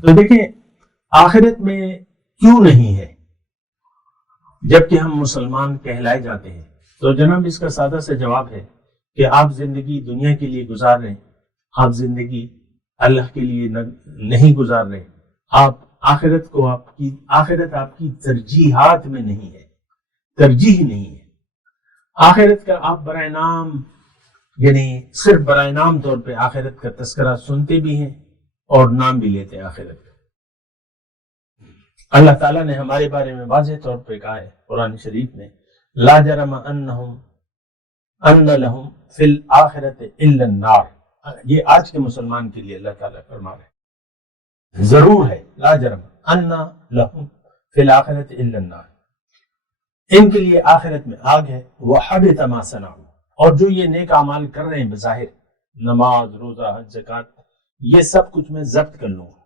तो देखिए आखिरत में क्यों नहीं है जबकि हम मुसलमान कहलाए जाते हैं? तो जनाब इसका सादा सा जवाब है कि आप जिंदगी दुनिया के लिए गुजार रहे हैं, आप जिंदगी अल्लाह के लिए नहीं गुजार रहे। आप आखिरत को आखिरत आपकी तरजीहात में नहीं है, तरजीह नहीं है। आखिरत का आप बराए नाम यानी सिर्फ बराए नाम तौर पे आखिरत का तस्करा सुनते भी हैं और नाम भी लेते हैं आखिरत का। अल्लाह ताला ने हमारे बारे में वाज़ेह तौर पे कहा है कुरान शरीफ में, ला जरम अन्ना लहुम फिल आखिरत इल्ला नार। ये आज के मुसलमान के लिए अल्लाह ताला फरमा रहे हैं, जरूर है, ला जरम अन्ना लहुम फिल आखिरत इल्ला नार, इनके लिए आखिरत में आग है। वह हबित मा सनअू, और जो ये नेक अमाल कर रहे हैं बज़ाहिर, नमाज रोजा हज ज़कात, ये सब कुछ मैं जब्त कर लूंगा।